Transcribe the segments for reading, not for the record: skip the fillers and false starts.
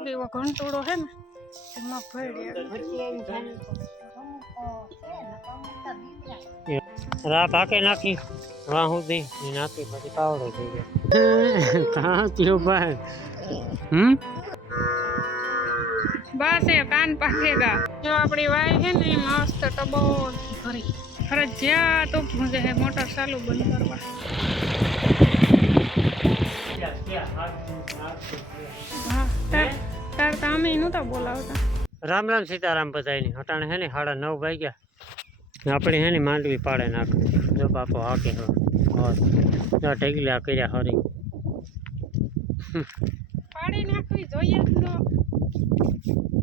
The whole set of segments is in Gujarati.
કોક એવો ઘંટોળો હે ને એમાં રા પાકે નાખી વાહ સુધી નાખી પછી પાવડો થઈ ગયો કાં થયો ભાઈ બસ એ કાન પાકેગા જો આપણી વાય है ને मस्त टबो भरी फरजियात मुझे है मोटर चालू बंद करवा तार तामे नता बोलावता राम राम सीताराम बताई नहीं हटाने है नहीं 9:30 वाग्या अपने है नहीं मांडवी पाड़े नाख जो बापो हाके हो और जो ढेगल्या कर्या हरी पाड़ी नाखवी જોઈએ તો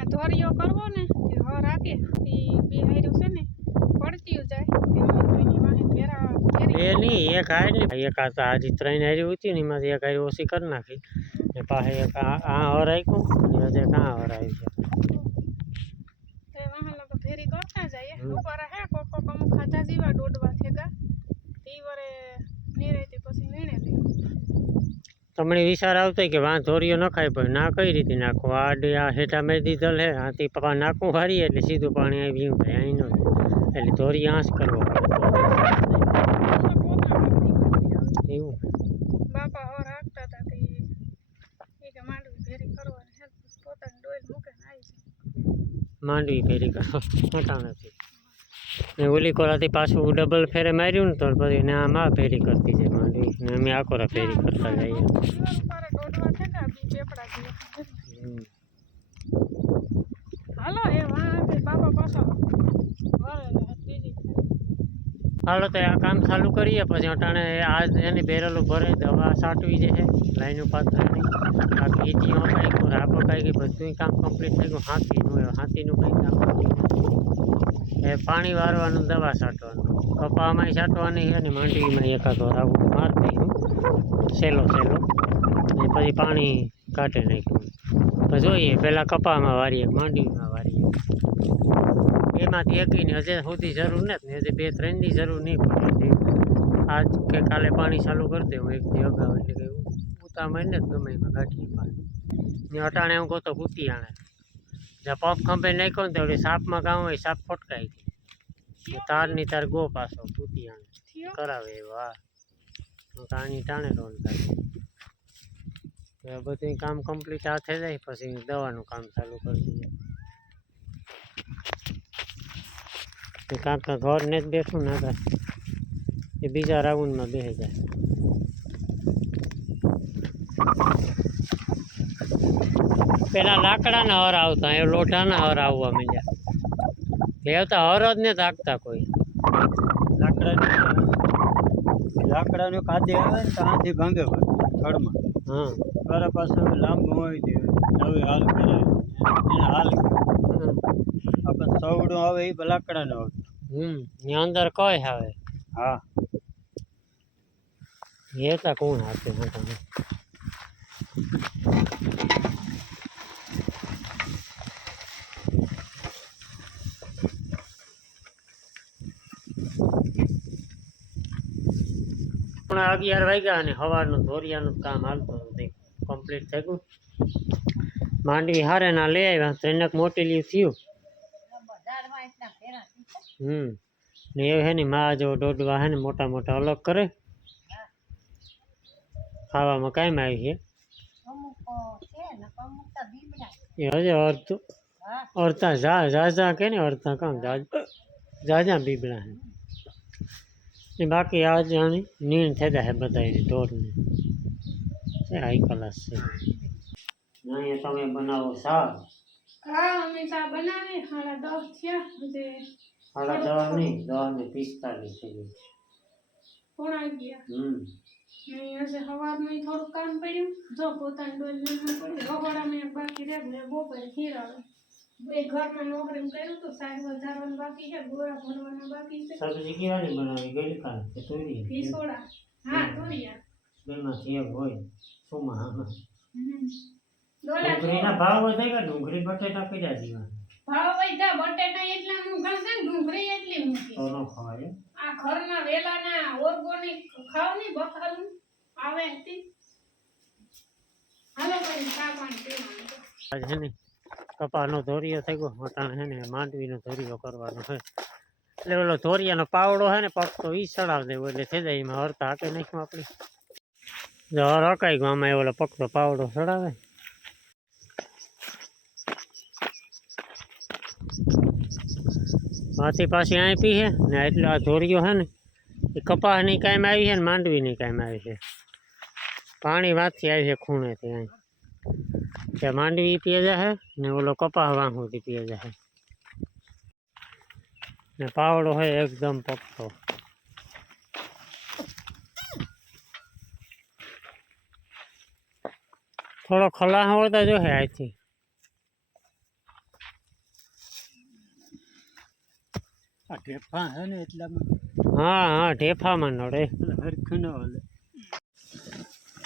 આ ધોરિયો કરવો ને તે હર આકે ઈ બેહાર્યું છે ને પડતી જાય તે એની વાહે ફેરા એ नहीं एक आए नहीं एक आता आज 3 हारी होती नहीं में एक हारी ओसी कर नाखी ने पाहे एक आ और आई को ने जे कहां और आई છે તે વાહે લોકો ફેરી કરતા જાય ઉપર હે કોકો કમ ખાધા જીવા ડોડવા થેગા તી વરે નીરેતી પછી નીણે લે તમને વિચાર આવતો કે વાં ધોરિયો નખાય પણ ના કઈ રીતે નાખો આડે આ હેઠા મેં દીધલ હે આથી પપ્પા નાખું હારી એટલે સીધું પાણી આવી ગયું ભાઈ અહીં નો એટલે ધોરી આંસ કરવો એવું બાપા હો રાખતા હતા તે એ કે માંડવી ફેરી કરવાની હે પોતાની ડોલ મૂકે ને આવી છે માંડવી ફેરી કરો મોટા નથી ને ઓલી કોરાથી પાછું ડબલ ફેરે માર્યું ને તો પછી ને આમાં ફેરી કરતી છે માંડવી ને અમે આ કોરા ફેરી કરતા જઈએ હાલો એ વાંથી બાપા પાછો હાલો તો આ કામ ચાલુ કરીએ પછી અટાણે આજ એની બેરલું ભરે દવા સાટવી જે છે લાઈનું પાથરવાની બાકી ઈટીઓ કાંઈ ગયું રાપો કાંઈ ગઈ બધું કામ કમ્પ્લીટ થઈ ગયું હાથીનું કંઈ કામ નથી એ પાણી વારવાનું દવા છાંટવાનું કપામાં છાંટવાની છે ને માંડવીમાં એકાદો રાવું મારતી સેલો ને પછી પાણી કાઢે નાખ્યું તો જોઈએ પહેલાં કપામાં વારીએ માંડવીમાં વારીએ એમાંથી એકની હજે સુધી જરૂર નથી હજે 2-3 દી જરૂર નહીં પડે આજ કે કાલે પાણી ચાલુ કરી દે હું 1 દી અગાઉ એટલે કે ઉતામાં ને ગમે એમાં કાઢીએ પાણી ને અટાણે હું કહું તો કૂતી આણે જ્યાં પંપ ખંભે નાખ્યો ને તો સાપમાં કામ હોય સાપ ફટકાઈ ગઈ તારની તાર ગો પાછો કૂતી આણે કરાવે એવો હા કાણી ટાણે રોલ થાય બધું કામ કમ્પ્લીટ હાથે જાય પછી દવાનું કામ ચાલુ કરી દઈએ કાંકા ઘર ને જ બેઠું ને એ બીજા રાઉન્ડમાં બેસી જાય પેલા લાકડાના હર આવતા એ લોઢાના હર આવવા માંડ્યા લેવતા હર જ ને થાકતા કોઈ લાકડાનો કાદે આવે ને તો આથી ભાંગે થડમાં હા તારા પાસે લાંબુ હોય તે નવી હાલ કરે એને હાલ આપણે સવડું આવે એ લાકડાનો આવે ની અંદર કઈ આવે હા એ તો કોણ આપે પણ 11 વાગ્યા અને સવારનું ધોરિયાનું કામ હાલતું હતું કમ્પ્લીટ થઈ ગયું માંડવી હારે ના લઈ આવ્યા ટ્રેનક મોટેલી થયું ને એ હે ને માં જો દોડવા હે ને મોટા મોટા અલગ કરે ખાવામાં કાંઈ આવી છે એ હજે અડધા ઝાઝા કે ને અડધા કામ ઝાઝા બીબડા હે એ બાકી આજ નીણ થતા હે બધાને ઢોરને હાઈ ક્લાસ છે નહીં તમે બનાવો શાક હા અમે ચા બનાવી 10:30 થયા જે 10:30 નહીં 10:45 થઈ ગઈ પોણા ગયા નહીં હશે સવારનું થોડું કામ પડ્યું જો પોતાની ડોલ લેવું પડ્યું રગોડામાં બાકી રહે બપોરે ખીરાવે એ ઘરમાં નોકરી કર્યું તો શાક વધારવાનું બાકી છે ગોળા ભરવાના બાકી છે સબ્જી કેવાની બનાવી ગઈ કાલ કે તોરી ખીસોડા હા તોરિયા બેમાંથી એક હોય સોમાં હા ડોલા ભાવ વધે કે ડુંગળી બટેટા કર્યા જીવા ભાવ વધ્યા બટેટા એટલા મૂકા છે ડુંગળી એટલી મૂકી તો નો ખવાય આ ઘરના વેલાના ઓર્ગોનિક ખાવ ને બખાલું આવે હતી હાલો ભાઈ ચા પાણી પીવાનું આજ છે ને કપાનો ધોરિયો થઈ ગયો અટાણે છે ને માંડવીનો ધોરિયો કરવાનો છે એટલે ઓલો ધોરિયાનો પાવડો છે ને પગ તો ઈ ચડાવ દેવો એટલે થઈ જાય એમાં હરતા હાકે નાખ્યું આપણે જો રકાઈ ગયો આમાં ઓલો પગનો પાવડો ચડાવે પાછી પાછી આપી છે ને એટલે આ ધોરિયો છે ને એ કપાસની કાયમ આવી છે ને માંડવીની કાયમ આવી છે પાણી વાંચી આવી છે ખૂણેથી અહીં ત્યાં માંડવી પીએ જાય ને ઓલો કપાસ વાંહુથી પીએ જાય ને પાવડો હોય એકદમ પક્કો થોડો ખલાસ હોતા જો હે અહીંથી આ ઢેફા છે ને એટલામાં હા હા ઢેફામાં નડે હરખું ન હાલે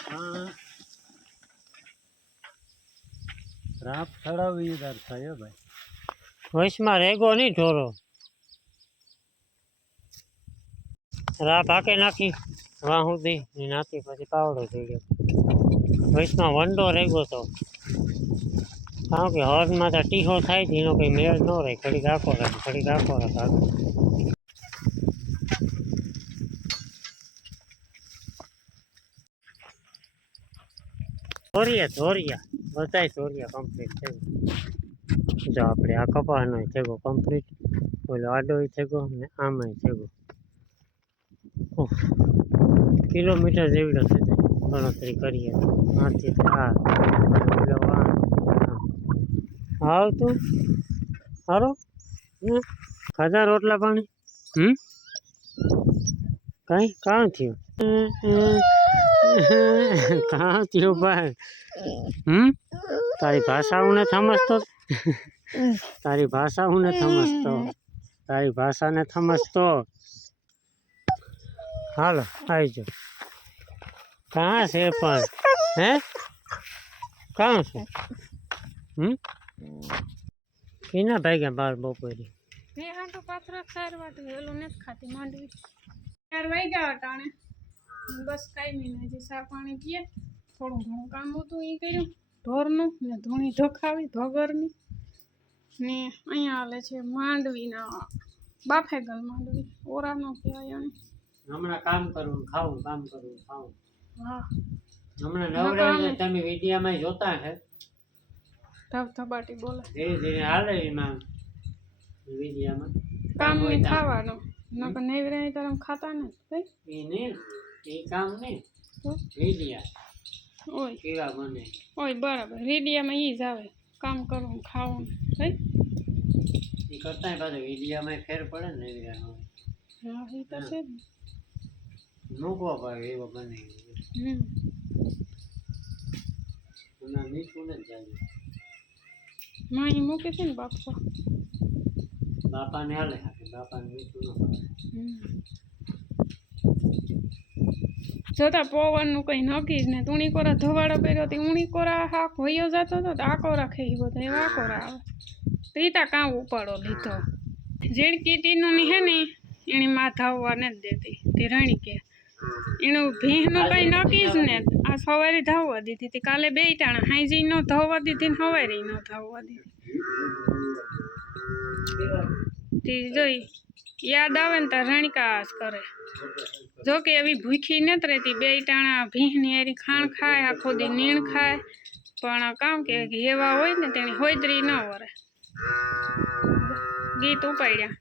હા રાપ ચડાવી તાર થાય ભાઈ વૈશમાં રેગો નહીં ઢોરો રાપ હાકે નાખી વાં સુધી નાખી પછી પાવડો થઈ ગયો વૈશમાં વંડો રેગો તો કારણ કે હળમાં તો ટીહો થાય છે એનો કંઈ મેળ ન રહે ઘડીક આખો રાખે ઘડીક આખો રાખે ધોરિયા બધાય ધોરિયા કમ્પ્લીટ થઈ ગયું જો આપણે આ કપાસનો થઈ ગયો કમ્પ્લીટ ઓલો આડો થઈ ગયો ને આમાંય થઈ ગયો કિલોમીટર જેવડો થઈ જાય ગણતરી કરીએ આથી આ આવતું સારું ખાધા રોટલા પાણી કઈ કાં થયું કાં થયું ભાઈ તારી ભાષા હું નથી સમજતો તારી ભાષા હું નથી સમજતો તારી ભાષાને સમજતો હાલો આવજો કાં છે પણ હે કાં છે કેના ભાગ્યા બાર બપોરે મેં હાંટો પાથરા સાર વાટું એલું નથી ખાતી માંડવી 4 વાગ્યા અટાણે બસ કાંઈ નહીં હજી સા પાણી પીએ થોડું ઘણું કામ હતું એ કર્યું ઢોરનું ને ધૂણી ધોખાવી ધોગરની ને અહીંયા હાલે છે માંડવીના બાફેગલ માંડવી ઓરાનો કહેવાય એને હમણાં કામ કરવું ખાવું કામ કરવું ખાવું હા હમણાં નવડાવીને તમે વિડીયામાં જોતા હે ધબધબાટી બોલે ધીરે ધીરે હાલે એમાં વિડીયામાં કામ નહીં ખાવાનું નકર નેવી રહી તો ખાતા ને એ નહીં એ કામ નહીં વિડીયા ઓય કેવા બને ઓય બરાબર રેડિયામાં ઈ જ આવે કામ કરવું ખાવું ભાઈ એ કરતા પાછું વિડીયામાં ફેર પડે ને વિડીયામાં હા એ તો છે જ મૂકવો પડે એવો બને એમાં મીઠું ને જાય માહી મૂકે છે ને બાપા બાપાને હાલે બાપાને મીઠું ન ભાવે જતા પવનનું કંઈ નક્કી જ ને તુણી કોરા ધવાડો કર્યો તે ઉણી કોરા હાક વયો જતો હતો તો આ કોરા ખાઈ બધો એવા આ કોરા આવે રીતા કાં ઉપાડો લીધો ઝીણકી ટીનું ની હે ને એની માં ધાવવા નથી દેતી તે રાણી કે એનું ભીંનું કંઈ નક્કી જ ને આ સવારે ધાવવા દીધી હતી કાલે 2 ટાણા હાઈજી ન ધાવવા દીધી ને સવારે ન ધાવવા દીધી તે જોઈ યાદ આવે ને તાર રણિકા જ કરે જો કે એવી ભૂખી નથી રહેતી 2 ટાણા ભીંની એરી ખાણ ખાય આખો દી નીણ ખાય પણ કામ કે એવા હોય ને તેની હોયતરી ન વરે ગીત ઉપાડ્યા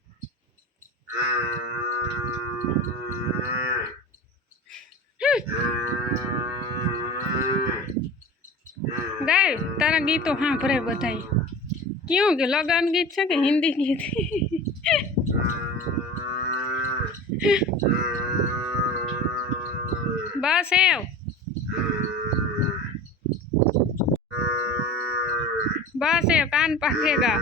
ગાય તારા ગીતો સાંભળે બધાય ક્યું કે લગન ગીત છે કે હિન્દી ગીત બસ એવ બસ એવ કાન પાકેગા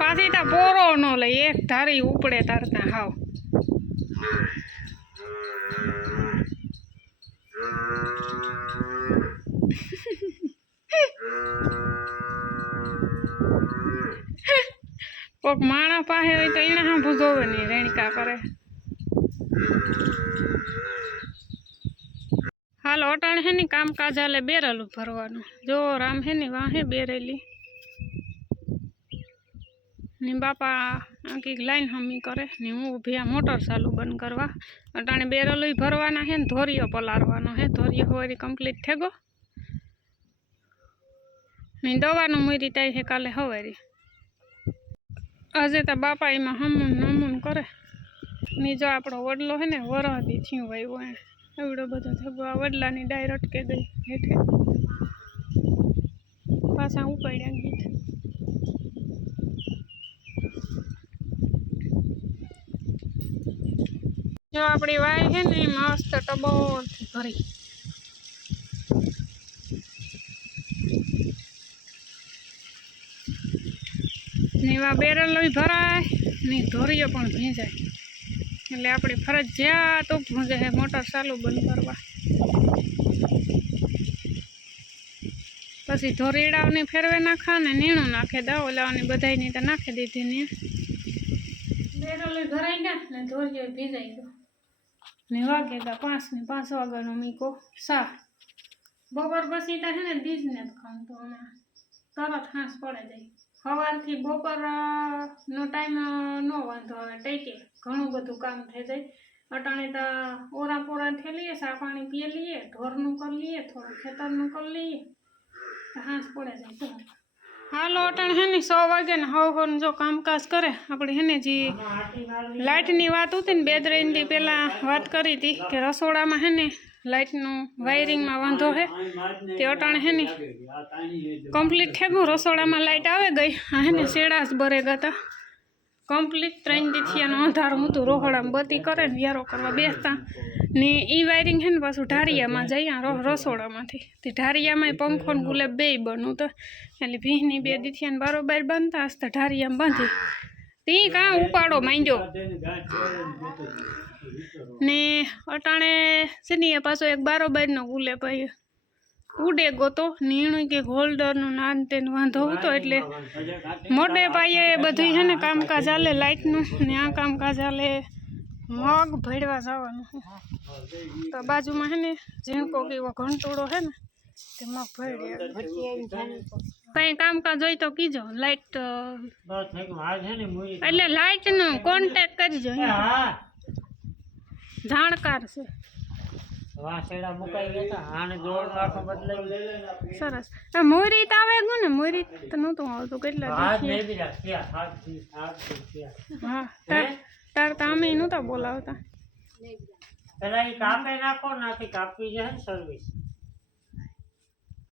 પાછી તા બોરો ન લઈ એક ધારી ઉપડે તારતા હાવ કોક માણા પાસે હોય તો એને સાંભું જોવે નહીં રેણકા કરે હાલ અટાણે હે ને કામકાજ હાલે બેરલું ભરવાનું. જો રામ હે ને વાહે બેરેલી ને બાપા આખી લાઈન હમી કરે ને હું ઊભી આ મોટર ચાલુ બંધ કરવા. અટાણે બેરલું ભરવાના હે ને ધોરિયો પલાળવાનો હે. ધોરિયો હોય કમ્પ્લીટ થઈ ગયો ને દવાનું મૂરી તાઈ હે કાલે હવારી. આજે તો બાપા એમાં હમુન નમુન કરે ને જો આપણો વડલો હે ને વરહદી થયું વાવ્યો એને એવડો બધો થયો. આ વડલાની ડાયર અટકે ગઈ હેઠે પાછા ઉપાડ્યા ગીત. જો આપણી વાય છે ને મસ્ત ટબોરથી ભરી ને એવા બેરલ ભરાય ને ધોરીઓ પણ ભીંજાય એટલે આપણી ફરજિયાત ઊભું છે મોટર ચાલુ બંધ કરવા. પછી ધોરીડાઓની ફેરવે નાખા ને નીણું નાખે દા ઓલાઓની બધાની તો નાખી દીધી ને બેરલ ભરાઈ ગયા ને ધોરીઓ ભીજાઈ ગયો ને વાગે તા 5 ને 5 વાગ્યાનો મીકો સા. બપોર પછી તો હે ને દીજ ને જ ખાતો અને તરત હાંસ પડે જાય. સવારથી બપોરનો ટાઈમ ન વાંધો આવે ટેકે ઘણું બધું કામ થઈ જાય. અટાણે તો ઓરા પોરા થઈ લઈએ, સા પાણી પીએ લઈએ, ઢોરનું કરી લઈએ, થોડું ખેતરનું કરી લઈએ તો હાંસ પડે જાય. તો હાલો અટાણે હે ને 6 વાગે ને હવ જો કામકાજ કરે. આપણે હે ને જે લાઇટની વાત હતી ને 2-3 દી પહેલાં વાત કરી હતી કે રસોડામાં હે ને લાઇટનું વાયરિંગમાં વાંધો છે તે અટાણે હે ને કમ્પ્લીટ થઈ ગયું. રસોડામાં લાઇટ આવે ગઈ. હા હે ને શેડાસ ભરે ગયા હતા કમ્પ્લીટ 3 દી થયાનું અંધારું હતું. રોહડામાં બત્તી કરે ને વ્યારો કરવા બેસતા ને એ વાયરિંગ છે ને પાછું ઢારિયામાં જાય રસોડામાંથી. તે ઢારિયામાં પંખો ને ગુલાબ બેય બનવું તો એટલે ભીંની 2 દી થયા ને બારોબાર બાંધતા હશે તો ઢારિયામાં બાંધી તે કાં ઉપાડો માંડ્યો ને અટાણે સીનીએ પાછો એક બારોબારનો ગુલે ભાઈ ઉડે ગોતો નીણું કે હોલ્ડરનું નાન તેને વાંધો હતો એટલે મોટે પાયે બધું છે ને કામકાજ હાલે લાઇટનું ને આ કામકાજ હાલે મગ ભેળવા જવાનું છે. તો બાજુમાં છે ને ઝીણકો કેવો ઘંટોળો છે ને તે મગ ભેળે કંઈ કામકાજ હોય તો કીજો. લાઇટ એટલે લાઇટનો કોન્ટેક્ટ કરજો. જાણકાર છે. સરસ. મોરી તો આવે ગયું ને મોરી તો નહોતું આવતું કેટલા હા તાર તો અમે નહોતા બોલાવતા. પેલા કાપે નાખો નાખી કાપવી છે સર્વિસ